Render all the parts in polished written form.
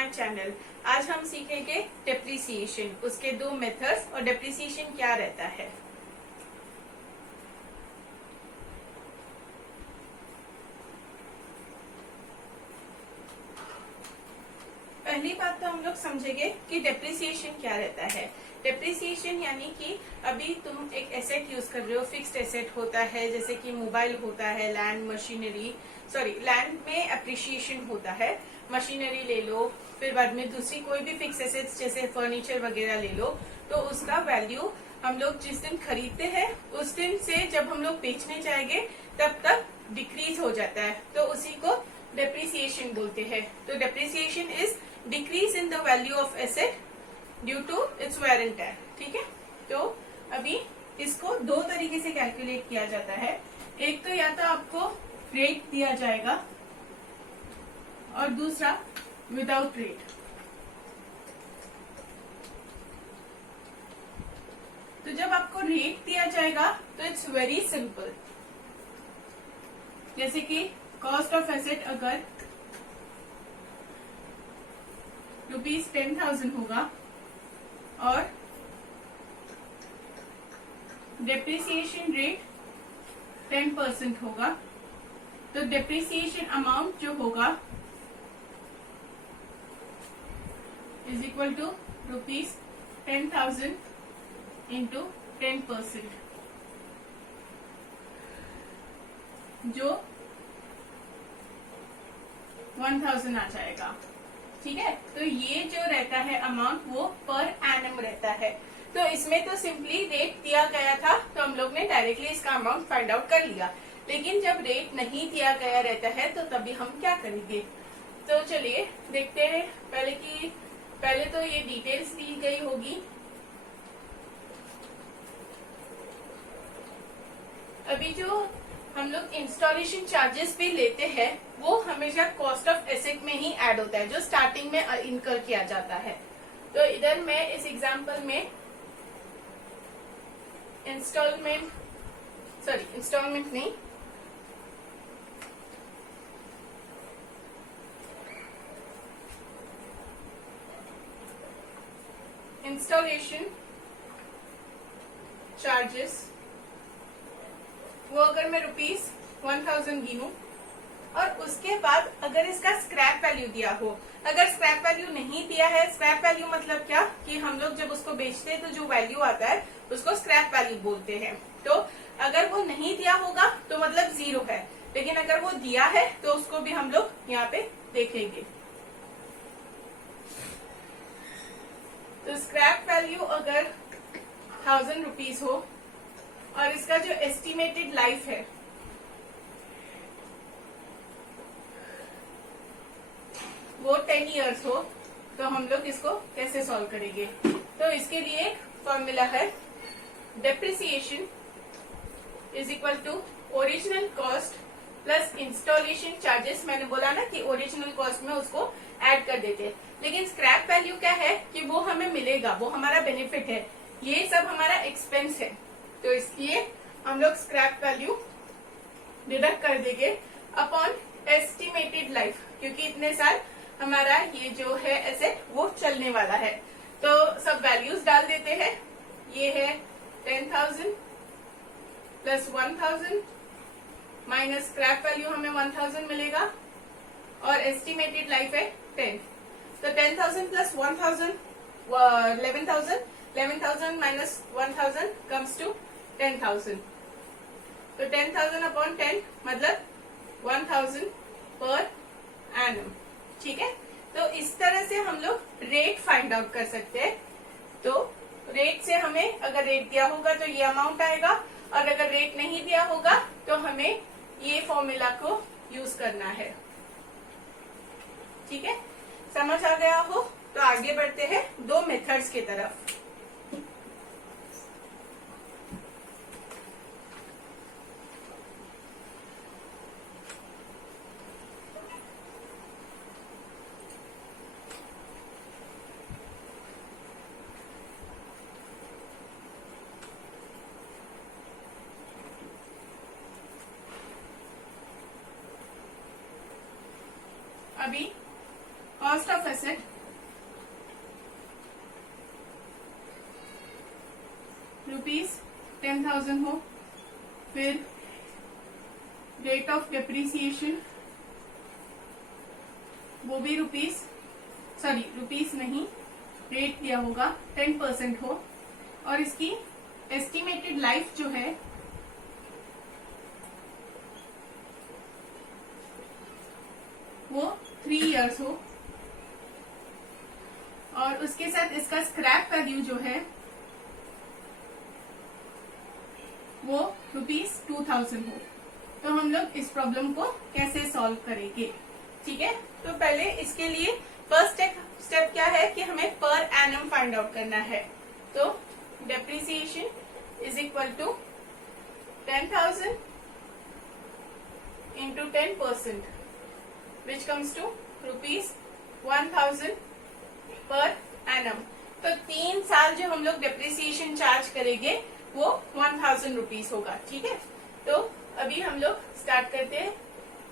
My channel. आज हम सीखेंगे डेप्रिसिएशन, उसके दो मेथड्स और डेप्रिसिएशन क्या रहता है। पहली बात तो हम लोग समझेंगे कि डेप्रिसिएशन क्या रहता है। डेप्रिसिएशन यानी कि अभी तुम एक एसेट यूज कर रहे हो, फिक्स्ड एसेट होता है, जैसे कि मोबाइल होता है, लैंड मशीनरी, लैंड में अप्रिसिएशन होता है, मशीनरी ले लो, फिर बाद में दूसरी कोई भी फिक्स एसेट्स जैसे फर्नीचर वगैरह ले लो, तो उसका वैल्यू हम लोग जिस दिन खरीदते हैं उस दिन से जब हम लोग बेचने जाएंगे तब तक डिक्रीज हो जाता है, तो उसी को डेप्रिसिएशन बोलते हैं। तो depreciation is decrease in the value of asset due to its wear and tear. ठीक है, तो अभी इसको दो तरीके से कैलकुलेट किया जाता है। एक तो या तो आपको रेट दिया जाएगा और दूसरा विदाउट रेट। तो जब आपको रेट दिया जाएगा तो इट्स वेरी सिंपल, जैसे कि कॉस्ट ऑफ एसेट अगर ₹10,000 होगा और डेप्रिसिएशन रेट 10% होगा, तो डेप्रिसिएशन अमाउंट जो होगा इज इक्वल टू ₹10,000 इंटू 10%, जो 1,000 आ जाएगा। ठीक है, तो ये जो रहता है अमाउंट वो पर एनम रहता है। तो इसमें तो सिंपली रेट दिया गया था तो हम लोग ने डायरेक्टली इसका अमाउंट फाइंड आउट कर लिया, लेकिन जब रेट नहीं दिया गया रहता है तो तभी हम क्या करेंगे। तो चलिए देखते हैं पहले तो ये डिटेल्स दी गई होगी। अभी जो हम लोग इंस्टॉलेशन चार्जेस भी लेते हैं वो हमेशा कॉस्ट ऑफ एसेट में ही ऐड होता है, जो स्टार्टिंग में इनकर किया जाता है। तो इधर मैं इस एग्जांपल में इंस्टॉलमेंट नहीं, इंस्टॉलेशन चार्जेस वो अगर मैं ₹1,000 गिनूं और उसके बाद अगर इसका स्क्रैप वैल्यू दिया हो, अगर स्क्रैप वैल्यू नहीं दिया है, स्क्रैप वैल्यू मतलब क्या कि हम लोग जब उसको बेचते हैं तो जो वैल्यू आता है उसको स्क्रैप वैल्यू बोलते हैं। तो अगर वो नहीं दिया होगा तो मतलब 0 है, लेकिन अगर वो दिया है तो उसको भी हम लोग यहाँ पे देखेंगे। तो स्क्रैप वैल्यू अगर ₹1,000 हो और इसका जो एस्टिमेटेड लाइफ है वो 10 इयर्स हो, तो हम लोग इसको कैसे सॉल्व करेंगे। तो इसके लिए एक फॉर्मूला है, depreciation is equal to original cost plus installation charges. मैंने बोला ना कि ओरिजिनल कॉस्ट में उसको ऐड कर देते, लेकिन स्क्रैप वैल्यू क्या है कि वो हमें मिलेगा, वो हमारा बेनिफिट है, ये सब हमारा एक्सपेंस है। तो इसलिए हम लोग स्क्रैप वैल्यू डिडक्ट कर देंगे अपॉन एस्टिमेटेड लाइफ, क्योंकि इतने साल हमारा ये जो है एसेट वो चलने वाला है। तो सब वैल्यूज डाल देते हैं। ये है 10,000 प्लस 1,000 माइनस स्क्रैप वैल्यू हमें 1,000 मिलेगा और एस्टिमेटेड लाइफ है 10। तो 10,000 प्लस 1,000 11,000, 11,000 माइनस 1,000 कम्स टू 10,000। तो 10,000 अपॉन 10 मतलब 1,000 पर एनम। ठीक है, तो इस तरह से हम लोग रेट फाइंड आउट कर सकते हैं। तो रेट से हमें अगर रेट दिया होगा तो ये अमाउंट आएगा, और अगर रेट नहीं दिया होगा तो हमें ये फॉर्मूला को यूज करना है। ठीक है, समझ आ गया हो तो आगे बढ़ते हैं दो मेथड्स की तरफ। अभी कॉस्ट ऑफ एसेट ₹10,000 हो, फिर रेट ऑफ डेप्रिसिएशन वो भी रुपीस नहीं, रेट दिया होगा 10% हो, और इसकी एस्टिमेटेड लाइफ जो है वो 3 इयर्स हो, और उसके साथ इसका स्क्रैप वैल्यू जो है वो ₹2,000 हो। तो हम लोग इस प्रॉब्लम को कैसे सॉल्व करेंगे, ठीक है। तो पहले इसके लिए फर्स्ट स्टेप क्या है कि हमें पर एनम फाइंड आउट करना है। तो depreciation is equal to 10,000 into 10%, which comes to ₹1,000 per annum. तो 3 साल जो हम लोग डेप्रिसिएशन चार्ज करेंगे वो 1,000 रुपीज होगा, ठीक है। तो अभी हम लोग स्टार्ट करते हैं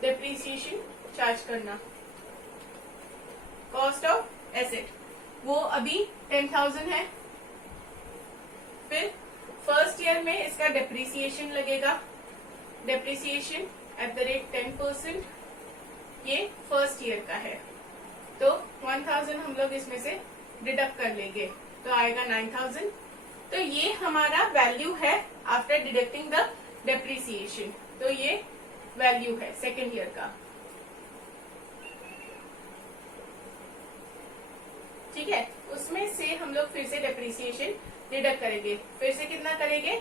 डेप्रिसिएशन चार्ज करना। कॉस्ट ऑफ एसेट वो अभी 10,000 है, फिर फर्स्ट ईयर में इसका डेप्रिसिएशन लगेगा, डेप्रिसिएशन एट द रेट 10%, ये फर्स्ट ईयर का है। तो 1,000 हम लोग इसमें से डिडक्ट कर लेंगे, तो आएगा 9,000। तो ये हमारा वैल्यू है आफ्टर डिडक्टिंग द डेप्रिसिएशन। तो ये वैल्यू है सेकेंड ईयर का, ठीक है। उसमें से हम लोग फिर से डेप्रिसिएशन डिडक्ट करेंगे, फिर से कितना करेंगे,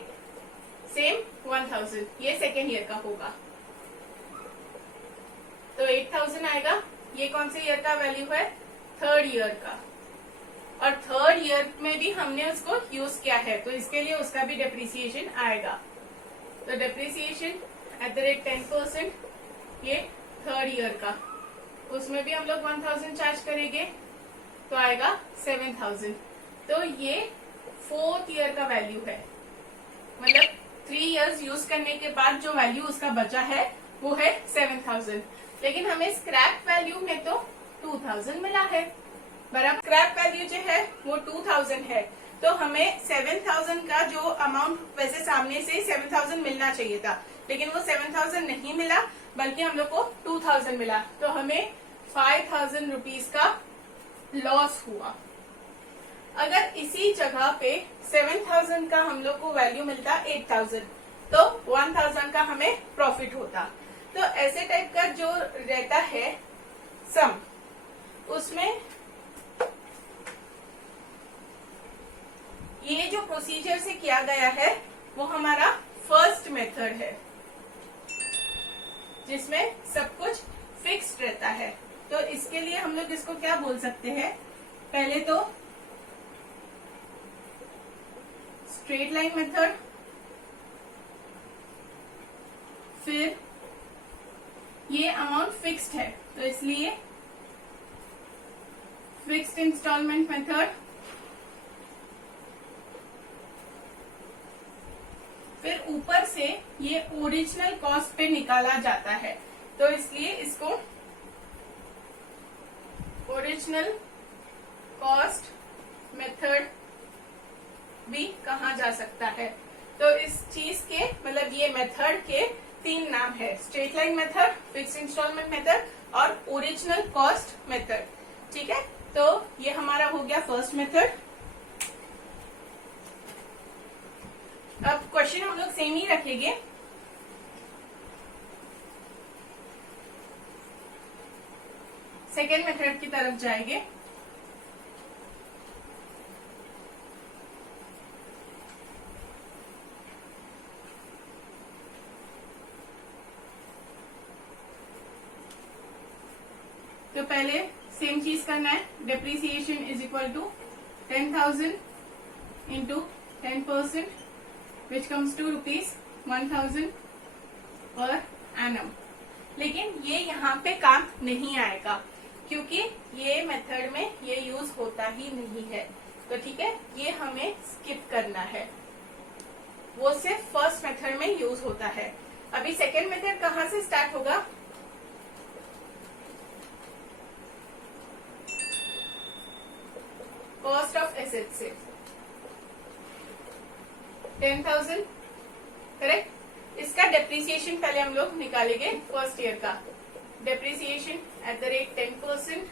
सेम 1,000, ये सेकेंड ईयर का होगा, तो 8,000 आएगा। ये कौन से ईयर का वैल्यू है, थर्ड ईयर का, और थर्ड ईयर में भी हमने उसको यूज किया है, तो इसके लिए उसका भी डेप्रिसिएशन आएगा। तो डेप्रिसिएशन एट द रेट 10%, ये थर्ड ईयर का, उसमें भी हम लोग 1,000 चार्ज करेंगे, तो आएगा 7,000। तो ये फोर्थ ईयर का वैल्यू है, मतलब 3 इयर्स यूज करने के बाद जो वैल्यू उसका बचा है वो है 7,000। लेकिन हमें स्क्रैप वैल्यू में तो 2,000 मिला है, बराबर। स्क्रैप वैल्यू जो है वो 2,000 है, तो हमें 7,000 का जो अमाउंट वैसे सामने से 7,000 मिलना चाहिए था, लेकिन वो 7,000 नहीं मिला, बल्कि हम लोग को 2,000 मिला। तो हमें 5,000 रुपीज का लॉस हुआ। अगर इसी जगह पे 7,000 का हम लोग को वैल्यू मिलता 8,000, तो 1,000 का हमें प्रॉफिट होता। तो ऐसे टाइप का जो रहता है सम, उसमें ये जो प्रोसीजर से किया गया है वो हमारा फर्स्ट मेथड है, जिसमें सब कुछ फिक्स्ड रहता है। तो इसके लिए हम लोग इसको क्या बोल सकते हैं, पहले तो स्ट्रेट लाइन मेथड, फिर ये अमाउंट फिक्स्ड है तो इसलिए फिक्स्ड इंस्टॉलमेंट मेथड, फिर ऊपर से ये ओरिजिनल कॉस्ट पे निकाला जाता है, तो इसलिए इसको ओरिजिनल कॉस्ट मेथड भी कहा जा सकता है। तो इस चीज के मतलब ये मेथड के 3 नाम है, straight line method, fixed instalment method और ओरिजिनल कॉस्ट मेथड, ठीक है। तो ये हमारा हो गया फर्स्ट मेथड। अब क्वेश्चन हम लोग सेम ही रखेंगे, सेकेंड मेथड की तरफ जाएंगे। तो पहले सेम चीज करना है, depreciation is equal to 10,000 into 10%, which comes to ₹1,000 per annum. लेकिन ये यहाँ पे काम नहीं आएगा, क्योंकि ये मेथड में ये यूज होता ही नहीं है, तो ठीक है, ये हमें स्किप करना है, वो सिर्फ फर्स्ट मेथड में यूज होता है। अभी सेकेंड मेथड कहाँ से स्टार्ट होगा, कॉस्ट ऑफ एसेट से 10,000, करेक्ट। इसका डेप्रिसिएशन पहले हम लोग निकालेंगे फर्स्ट ईयर का। डेप्रिसिएशन एट द रेट 10%,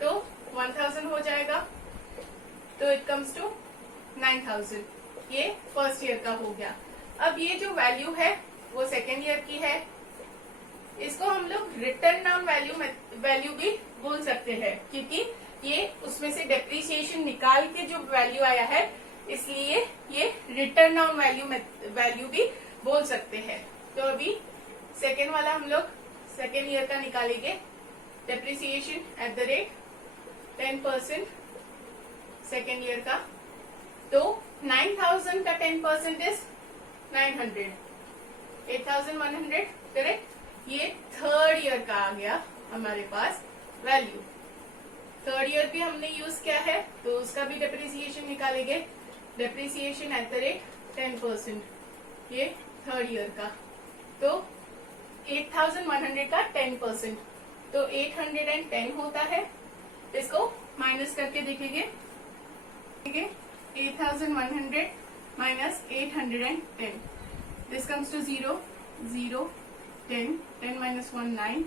तो 1,000 हो जाएगा, तो इट कम्स टू 9,000। ये फर्स्ट ईयर का हो गया। अब ये जो वैल्यू है वो सेकेंड ईयर की है। इसको हम लोग रिटर्न डाउन वैल्यू भी बोल सकते हैं, क्योंकि ये उसमें से डेप्रिसिएशन निकाल के जो वैल्यू आया है, इसलिए ये रिटर्न डाउन वैल्यू भी बोल सकते हैं। तो अभी सेकेंड वाला हम लोग सेकेंड ईयर का निकालेंगे। Depreciation at the rate 10% second year का, तो 9,000 का 10% इज 900, 8,100, करेक्ट। ये थर्ड ईयर का आ गया हमारे पास वैल्यू। थर्ड ईयर भी हमने यूज किया है, तो उसका भी डेप्रिसिएशन निकालेंगे। डेप्रिसिएशन एट द रेट 10%, ये थर्ड ईयर का, तो 8,100 का 10%, तो 810 होता है। इसको माइनस करके देखेंगे, 8,100 minus 810, this comes to 0, 0, 10, 10 minus 1, 9,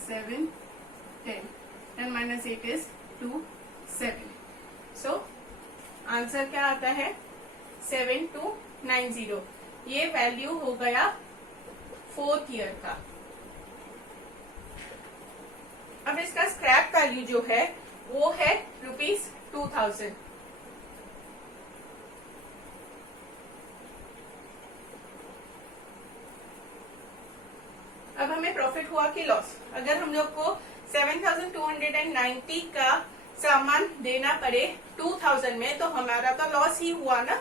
7, 10, 10 minus 8 is 2, 7. So, answer क्या आता है 7290। ये वैल्यू हो गया फोर्थ ईयर का। अब इसका स्क्रैप वैल्यू जो है वो है ₹2000। अब हमें प्रॉफिट हुआ कि लॉस। अगर हम लोग को 7,290 का सामान देना पड़े 2,000 में, तो हमारा तो लॉस ही हुआ ना।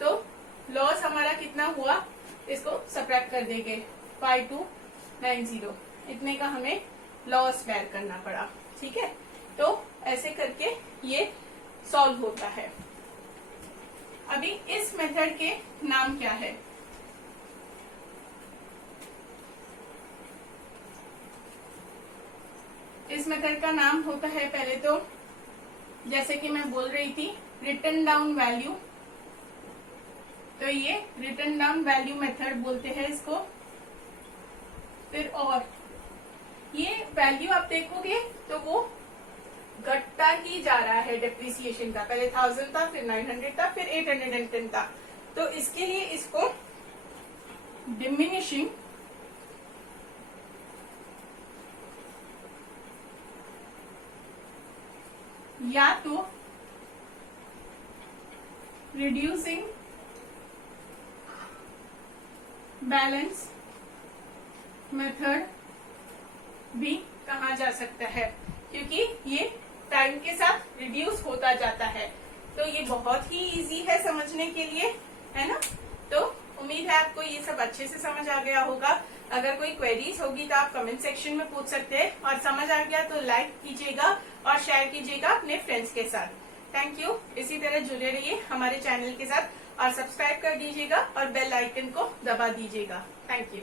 तो लॉस हमारा कितना हुआ, इसको सब्ट्रैक्ट कर देंगे 5290, इतने का हमें लॉस बेयर करना पड़ा। ठीक है, तो ऐसे करके ये सॉल्व होता है। अभी इस मेथड के नाम क्या है? इस मेथड का नाम होता है, पहले तो जैसे कि मैं बोल रही थी, रिटर्न डाउन वैल्यू। तो ये रिटर्न डाउन वैल्यू मेथड बोलते हैं इसको। फिर और ये वैल्यू आप देखोगे तो वो घटता ही जा रहा है डेप्रिसिएशन का। पहले 1000 था, फिर 900 था, फिर 810 था। तो इसके लिए इसको डिमिनिशिंग या तो रिड्यूसिंग बैलेंस मेथड भी कहा जा सकता है, क्योंकि ये टाइम के साथ रिड्यूस होता जाता है। तो ये बहुत ही इजी है समझने के लिए, है ना। तो उम्मीद है आपको ये सब अच्छे से समझ आ गया होगा। अगर कोई क्वेरीज होगी तो आप कमेंट सेक्शन में पूछ सकते हैं, और समझ आ गया तो लाइक कीजिएगा और शेयर कीजिएगा अपने फ्रेंड्स के साथ। Thank you. इसी तरह जुड़े रहिए हमारे चैनल के साथ और सब्सक्राइब कर दीजिएगा और बेल आइकन को दबा दीजिएगा। Thank you.